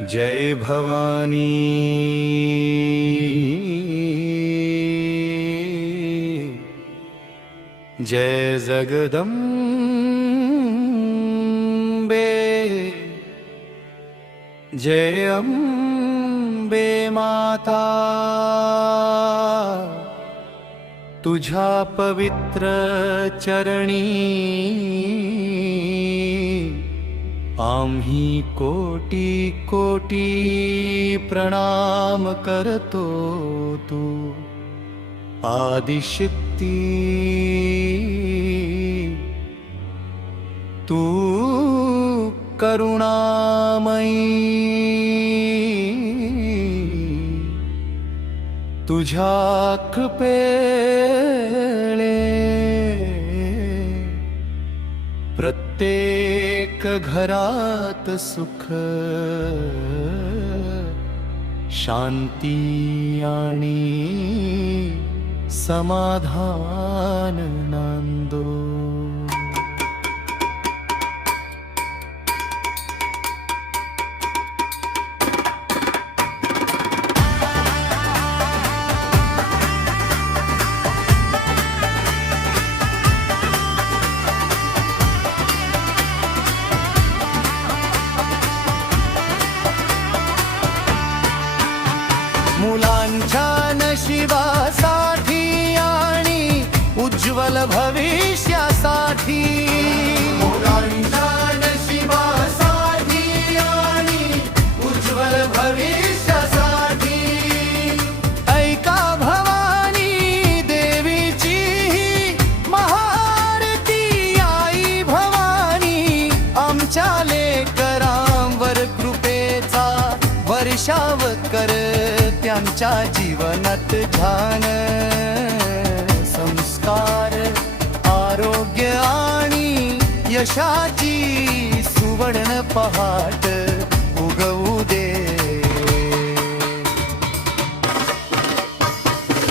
जय भवानी जय जगदम्बे जय अम्बे माता तुझ्या पवित्र चरणी आम्ही कोटी कोटी प्रणाम करतो तू आदिशक्ती तू करुणामयी तुझ्या कृपेळे प्रत्येक घरात सुख शांती आणि समाधान नांदो। मुलांच्या नशिबासाठी आणि उज्ज्वल भविष्यासाठी मुलांच्या नशिबासाठी आणि उज्ज्वल भविष्यासाठी ऐका भवानी देवीची महाआरती आई भवानी आमच्या लेकरांवर कृपेचा वर्षाव कर त्यांच्या जीवनात ध्यान संस्कार आरोग्य आणि यशाची सुवर्ण पहाट उगवू दे।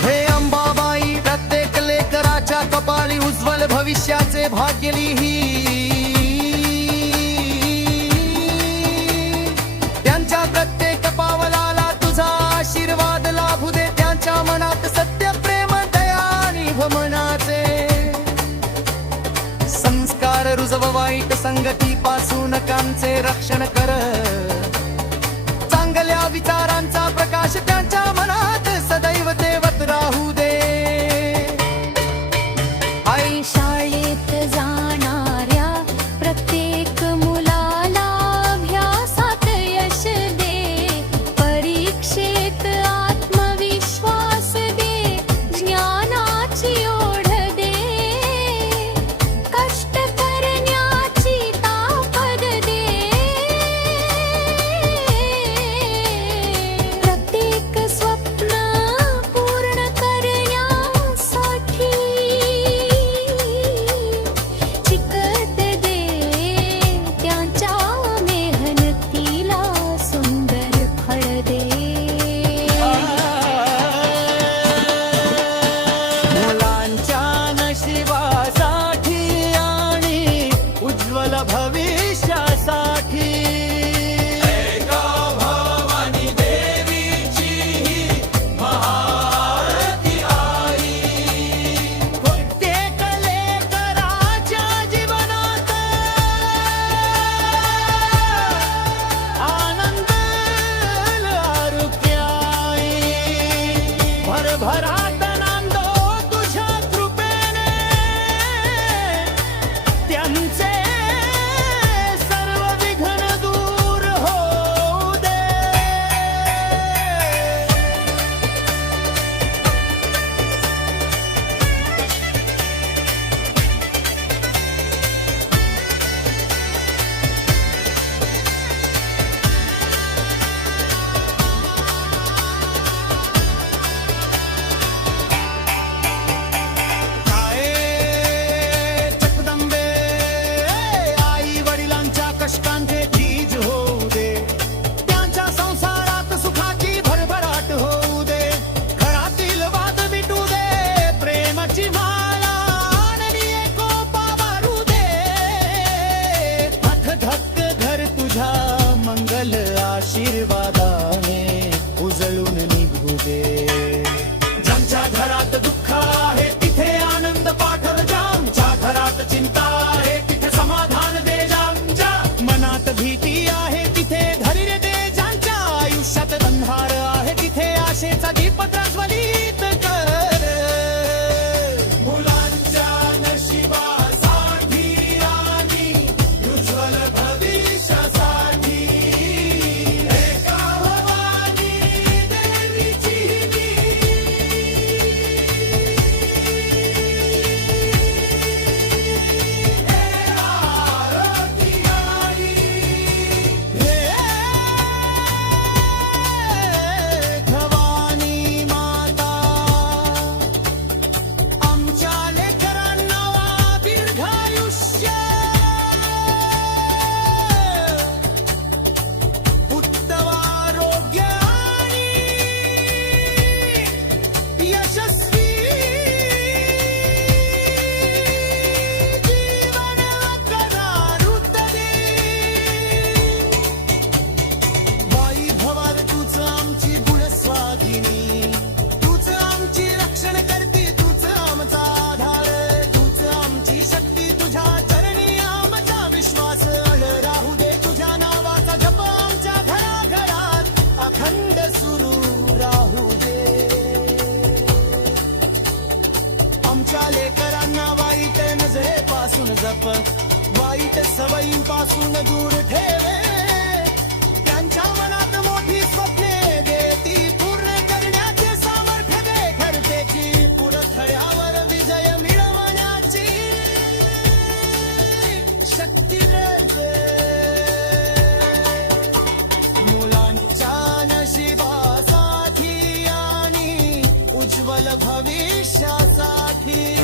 हे अंबाबाई प्रत्येक लेकराच्या कपाळी उज्ज्वल भविष्याचे भाग्य लिही त्यांच्या प्रत्येक पावलाला आशीर्वाद लाभू दे त्यांच्या मनात सत्य प्रेम दया आणि भमनाचे संस्कार रुजव वाईट संगतीपासून कांचे रक्षण कर चांगल्या विचारांचा प्रकाश त्यांच्या मनात सदैव तेवत राहू दे। आई शाळेत जाणाऱ्या प्रत्येक मुलाला अभ्यासात यश दे परीक्षेत आत्मविश्वास दे ज्ञानाची ओढ दे कष्ट करण्याची ताकद दे प्रत्येक स्वप्न जप वाईट सवयींपासून दूर ठेवे त्यांच्या मनात मोठी स्वप्ने दे ती पूर्ण करण्याचे सामर्थ्य दे ठरते की पुरथळ्यावर विजय मिळवण्याची शक्ती दे मुलांच्या नशिबासाठी आणि उज्ज्वल भविष्यासाठी